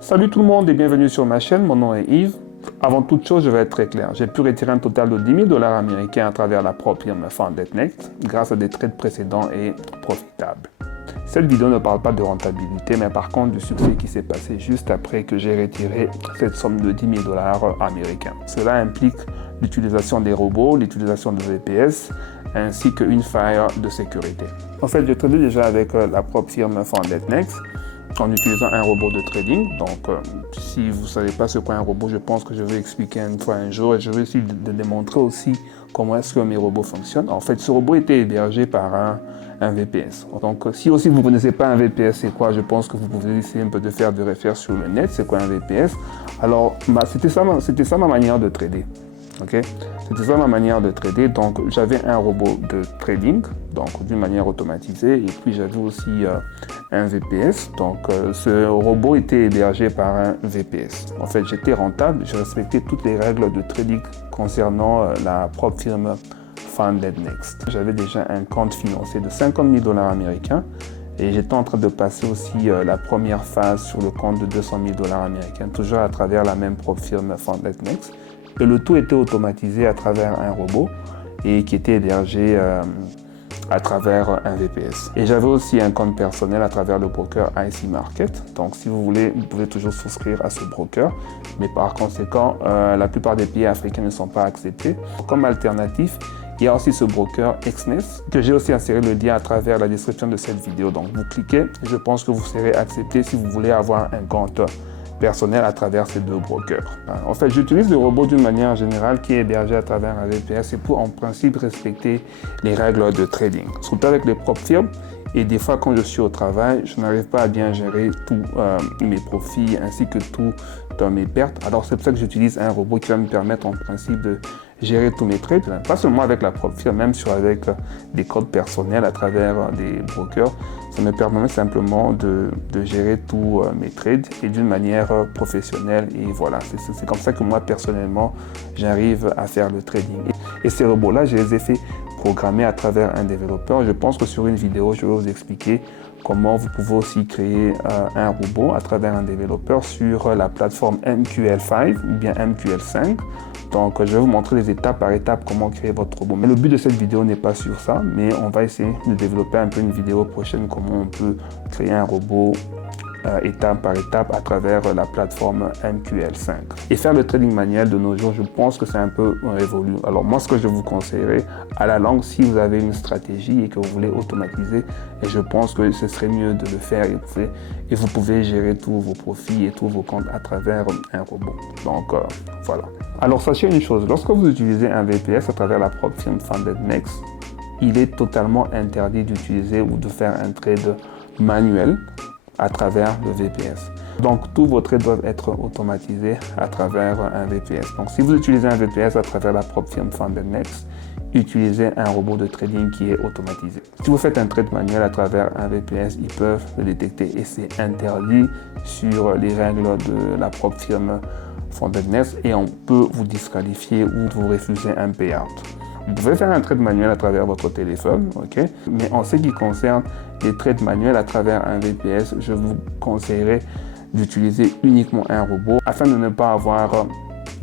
Salut tout le monde et bienvenue sur ma chaîne, mon nom est Yves. Avant toute chose, je vais être très clair. J'ai pu retirer un total de 10 000 $ américains à travers la propre firme FoundedNext grâce à des trades précédents et profitables. Cette vidéo ne parle pas de rentabilité, mais par contre du succès qui s'est passé juste après que j'ai retiré cette somme de 10 000 $ américains. Cela implique l'utilisation des robots, l'utilisation de VPS, ainsi qu'une faille de sécurité. En fait, j'ai tradé déjà avec la propre firme FoundedNext en utilisant un robot de trading. Donc, si vous ne savez pas ce qu'est un robot, je pense que je vais expliquer une fois un jour et je vais essayer de démontrer aussi comment est-ce que mes robots fonctionnent. En fait, ce robot était hébergé par un VPS. Donc, si aussi vous ne connaissez pas un VPS, c'est quoi, je pense que vous pouvez essayer un peu de faire des recherches sur le net, c'est quoi un VPS. Alors, c'était ça ma manière de trader. Okay? C'était ça ma manière de trader. Donc, j'avais un robot de trading, donc d'une manière automatisée, et puis j'avais aussi un VPS. Donc, ce robot était hébergé par un VPS. En fait, j'étais rentable, je respectais toutes les règles de trading concernant la propre firme FoundedNext. J'avais déjà un compte financier de 50 000 $ américains. Et j'étais en train de passer aussi la première phase sur le compte de 200 000 $ américains, toujours à travers la même propre firme FoundedNext. Et le tout était automatisé à travers un robot et qui était hébergé à travers un VPS. Et j'avais aussi un compte personnel à travers le broker IC Market. Donc si vous voulez, vous pouvez toujours souscrire à ce broker. Mais par conséquent, la plupart des pays africains ne sont pas acceptés. Comme alternatif, il y a aussi ce broker Exness que j'ai aussi inséré le lien à travers la description de cette vidéo. Donc vous cliquez, je pense que vous serez accepté si vous voulez avoir un compte personnel à travers ces deux brokers. En fait, j'utilise le robot d'une manière générale qui est hébergé à travers un VPS et pour en principe respecter les règles de trading. Surtout avec les propres firmes et des fois quand je suis au travail, je n'arrive pas à bien gérer tous mes profits ainsi que toutes mes pertes. Alors c'est pour ça que j'utilise un robot qui va me permettre en principe de gérer tous mes trades, pas seulement avec la propre firme, même avec des codes personnels à travers des brokers. Ça me permet simplement de gérer tous mes trades et d'une manière professionnelle. Et voilà, c'est comme ça que moi, personnellement, j'arrive à faire le trading. Et ces robots-là, je les ai fait programmer à travers un développeur. Je pense que sur une vidéo, je vais vous expliquer comment vous pouvez aussi créer un robot à travers un développeur sur la plateforme MQL5 ou bien MQL5. Donc, je vais vous montrer les étapes par étape comment créer votre robot. Mais le but de cette vidéo n'est pas sur ça, mais on va essayer de développer un peu une vidéo prochaine comment on peut créer un robot étape par étape à travers la plateforme MQL5. Et faire le trading manuel de nos jours, je pense que c'est un peu révolu. Alors moi, ce que je vous conseillerais, à la longue, si vous avez une stratégie et que vous voulez automatiser, et je pense que ce serait mieux de le faire et vous pouvez gérer tous vos profits et tous vos comptes à travers un robot. Donc voilà. Alors sachez une chose, lorsque vous utilisez un VPS à travers la propre firme FoundedNext, il est totalement interdit d'utiliser ou de faire un trade manuel à travers le VPS. Donc, tous vos trades doivent être automatisés à travers un VPS. Donc, si vous utilisez un VPS à travers la propre firme FoundedNext, utilisez un robot de trading qui est automatisé. Si vous faites un trade manuel à travers un VPS, ils peuvent le détecter et c'est interdit sur les règles de la propre firme FoundedNext et on peut vous disqualifier ou vous refuser un payout. Vous pouvez faire un trade manuel à travers votre téléphone, ok? Mais en ce qui concerne les trades manuels à travers un VPS, je vous conseillerais d'utiliser uniquement un robot afin de ne pas avoir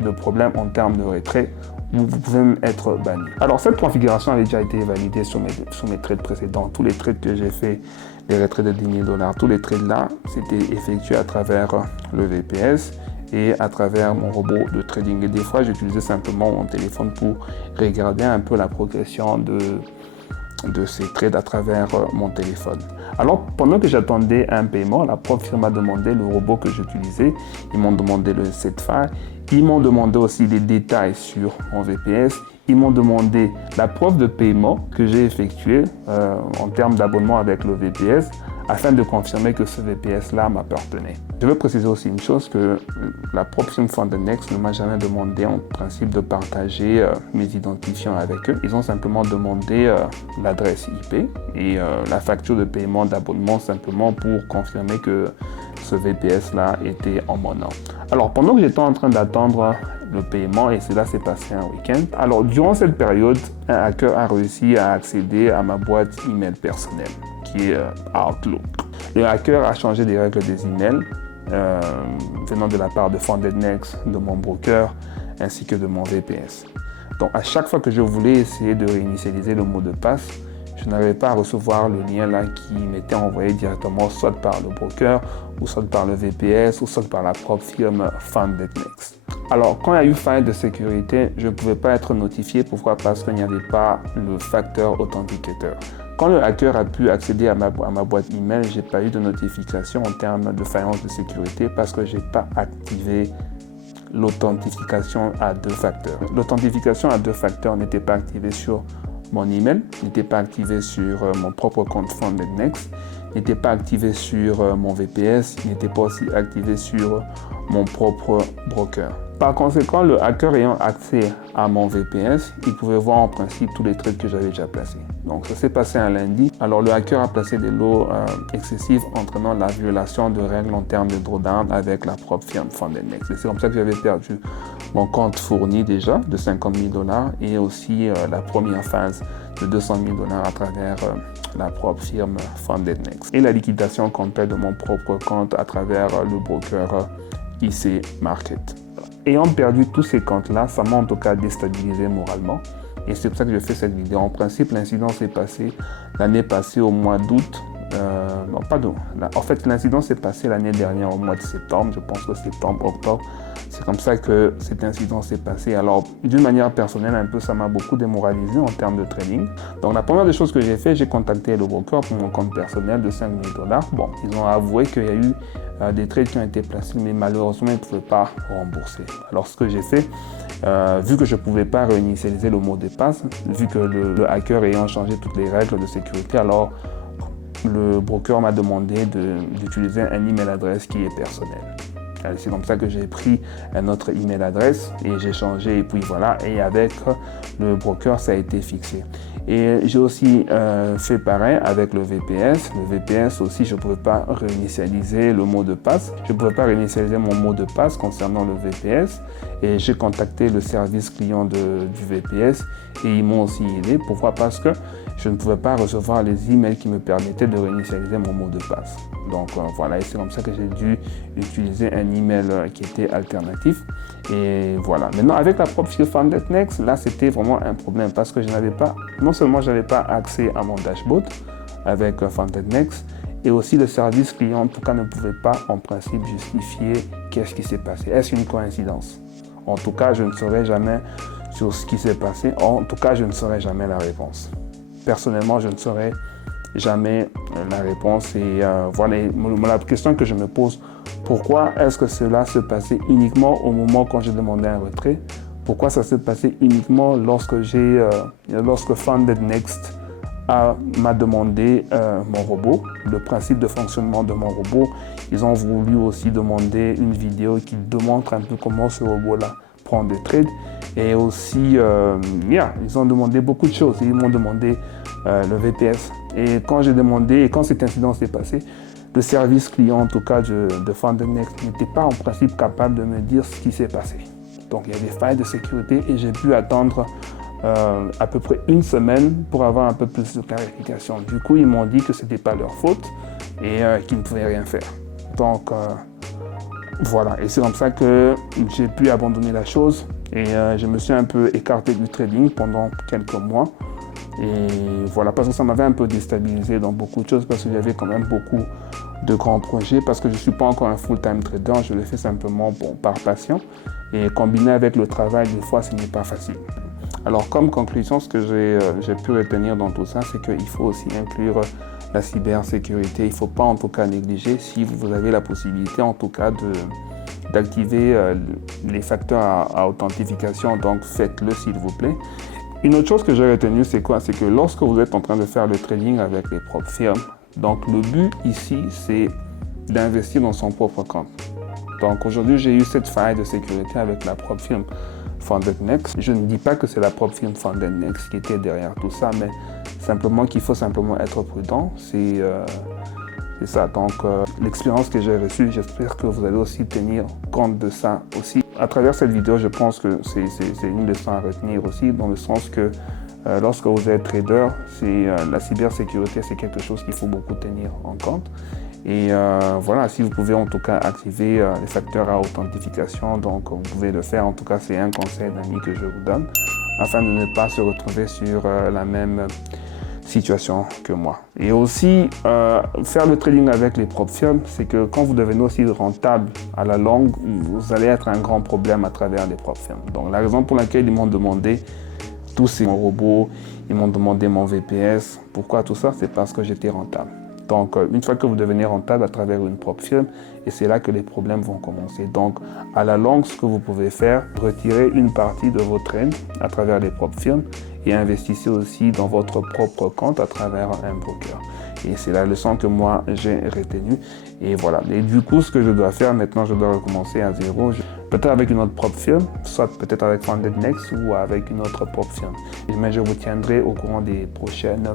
de problème en termes de retrait où vous pouvez même être banni. Alors cette configuration avait déjà été validée sur mes trades précédents. Tous les trades que j'ai fait, les retraits de 10 000 $, tous les trades là, c'était effectué à travers le VPS et à travers mon robot de trading. Et des fois, j'utilisais simplement mon téléphone pour regarder un peu la progression de ces trades à travers mon téléphone. Alors, pendant que j'attendais un paiement, la propre firme m'a demandé le robot que j'utilisais. Ils m'ont demandé le set file. Ils m'ont demandé aussi des détails sur mon VPS. Ils m'ont demandé la preuve de paiement que j'ai effectuée en termes d'abonnement avec le VPS afin de confirmer que ce VPS-là m'appartenait. Je veux préciser aussi une chose, que la propre firme FoundedNext ne m'a jamais demandé en principe de partager mes identifiants avec eux. Ils ont simplement demandé l'adresse IP et la facture de paiement d'abonnement simplement pour confirmer que ce VPS-là était en mon nom. Alors, pendant que j'étais en train d'attendre le paiement, et cela s'est passé un week-end, alors durant cette période, un hacker a réussi à accéder à ma boîte email personnelle, qui est Outlook. Le hacker a changé les règles des emails venant de la part de FundedNext, de mon broker, ainsi que de mon VPS. Donc à chaque fois que je voulais essayer de réinitialiser le mot de passe, je n'arrivais pas à recevoir le lien là qui m'était envoyé directement soit par le broker, ou soit par le VPS, ou soit par la propre firme FundedNext. Alors quand il y a eu faille de sécurité, je ne pouvais pas être notifié. Pourquoi? Parce qu'il n'y avait pas le facteur authenticateur. Quand le hacker a pu accéder à ma boîte email, je n'ai pas eu de notification en termes de faillance de sécurité parce que je n'ai pas activé l'authentification à 2 facteurs. L'authentification à 2 facteurs n'était pas activée sur mon email, n'était pas activée sur mon propre compte FundedNext, n'était pas activée sur mon VPS, n'était pas aussi activé sur mon propre broker. Par conséquent, le hacker ayant accès à mon VPS, il pouvait voir en principe tous les trades que j'avais déjà placés. Donc ça s'est passé un lundi. Alors le hacker a placé des lots excessifs entraînant la violation de règles en termes de drawdown avec la propre firme FundedNext. Et c'est comme ça que j'avais perdu mon compte fourni déjà de 50 000 $ et aussi la première phase de 200 000 $ à travers la propre firme FundedNext. Et la liquidation complète de mon propre compte à travers le broker IC Market. Ayant perdu tous ces comptes-là, ça m'a en tout cas déstabilisé moralement. Et c'est pour ça que je fais cette vidéo. En principe, l'incident s'est passé l'année passée au mois d'août. Non, pas d'août. En fait, l'incident s'est passé l'année dernière au mois de septembre. Je pense que septembre, octobre. C'est comme ça que cet incident s'est passé. Alors, d'une manière personnelle, un peu, ça m'a beaucoup démoralisé en termes de trading. Donc, la première des choses que j'ai fait, j'ai contacté le broker pour mon compte personnel de 5 000 $. Bon, ils ont avoué qu'il y a eu des trades qui ont été placés, mais malheureusement, ils ne pouvaient pas rembourser. Alors, ce que j'ai fait, vu que je ne pouvais pas réinitialiser le mot de passe, vu que le hacker ayant changé toutes les règles de sécurité, alors le broker m'a demandé d'utiliser un email adresse qui est personnel. C'est comme ça que j'ai pris un autre email adresse et j'ai changé et puis voilà, et avec le broker ça a été fixé. Et j'ai aussi fait pareil avec le VPS. Le VPS aussi, je ne pouvais pas réinitialiser le mot de passe. Je ne pouvais pas réinitialiser mon mot de passe concernant le VPS. Et j'ai contacté le service client du VPS et ils m'ont aussi aidé. Pourquoi? Parce que je ne pouvais pas recevoir les emails qui me permettaient de réinitialiser mon mot de passe. Donc voilà, et c'est comme ça que j'ai dû utiliser un email qui était alternatif. Et voilà. Maintenant, avec la propre firme FundedNext, là, c'était vraiment un problème parce que je n'avais pas, non seulement je n'avais pas accès à mon dashboard avec FundedNext, et aussi le service client, en tout cas, ne pouvait pas, en principe, justifier qu'est-ce qui s'est passé. Est-ce une coïncidence? En tout cas, je ne saurais jamais sur ce qui s'est passé. En tout cas, je ne saurais jamais la réponse. Personnellement, je ne saurais jamais la réponse. Et voilà, la question que je me pose, pourquoi est-ce que cela se passait uniquement au moment quand j'ai demandé un retrait? Pourquoi ça s'est passé uniquement lorsque FundedNext m'a demandé mon robot, le principe de fonctionnement de mon robot? Ils ont voulu aussi demander une vidéo qui démontre un peu comment ce robot-là prend des trades. Et aussi, ils ont demandé beaucoup de choses. Ils m'ont demandé le VPS. Et quand j'ai demandé, et quand cet incident s'est passé, le service client, en tout cas de FundedNext, n'était pas en principe capable de me dire ce qui s'est passé. Donc il y a des failles de sécurité et j'ai pu attendre à peu près une semaine pour avoir un peu plus de clarification. Du coup, ils m'ont dit que ce n'était pas leur faute et qu'ils ne pouvaient rien faire. Donc voilà, et c'est comme ça que j'ai pu abandonner la chose et je me suis un peu écarté du trading pendant quelques mois. Et voilà, parce que ça m'avait un peu déstabilisé dans beaucoup de choses, parce qu'il y avait quand même beaucoup de grands projets, parce que je ne suis pas encore un full-time trader, je le fais simplement par passion. Et combiné avec le travail, des fois, ce n'est pas facile. Alors, comme conclusion, ce que j'ai pu retenir dans tout ça, c'est qu'il faut aussi inclure la cybersécurité. Il ne faut pas en tout cas négliger, si vous avez la possibilité en tout cas d'activer les facteurs à authentification, donc faites-le s'il vous plaît. Une autre chose que j'ai retenue, c'est quoi? C'est que lorsque vous êtes en train de faire le trading avec les propres firmes, donc le but ici, c'est d'investir dans son propre compte. Donc aujourd'hui, j'ai eu cette faille de sécurité avec la propre firme FundedNext. Je ne dis pas que c'est la propre firme FundedNext qui était derrière tout ça, mais simplement qu'il faut simplement être prudent. C'est ça. Donc l'expérience que j'ai reçue, j'espère que vous allez aussi tenir compte de ça aussi. À travers cette vidéo, je pense que c'est une leçon à retenir aussi, dans le sens que lorsque vous êtes trader, la cybersécurité, c'est quelque chose qu'il faut beaucoup tenir en compte. Et voilà, si vous pouvez en tout cas activer les facteurs à authentification, donc vous pouvez le faire. En tout cas, c'est un conseil d'ami que je vous donne afin de ne pas se retrouver sur la même situation que moi. Et aussi, faire le trading avec les propres firmes, c'est que quand vous devenez aussi rentable à la longue, vous allez être un grand problème à travers les propres firmes. Donc la raison pour laquelle ils m'ont demandé tous ces robots, ils m'ont demandé mon VPS. Pourquoi tout ça? C'est parce que j'étais rentable. Donc, une fois que vous devenez rentable à travers une propre firme, et c'est là que les problèmes vont commencer. Donc, à la longue, ce que vous pouvez faire, retirer une partie de vos trades à travers les propres firmes et investissez aussi dans votre propre compte à travers un broker. Et c'est la leçon que moi, j'ai retenue. Et voilà. Et du coup, ce que je dois faire maintenant, je dois recommencer à zéro. Peut-être avec une autre propre firme, soit peut-être avec FoundedNext ou avec une autre propre firme. Mais je vous tiendrai au courant des prochaines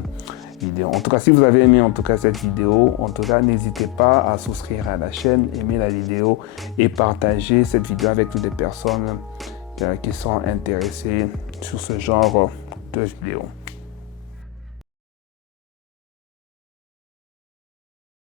vidéos. En tout cas, si vous avez aimé en tout cas cette vidéo, en tout cas, n'hésitez pas à souscrire à la chaîne, aimer la vidéo et partager cette vidéo avec toutes les personnes qui sont intéressées sur ce genre de vidéos.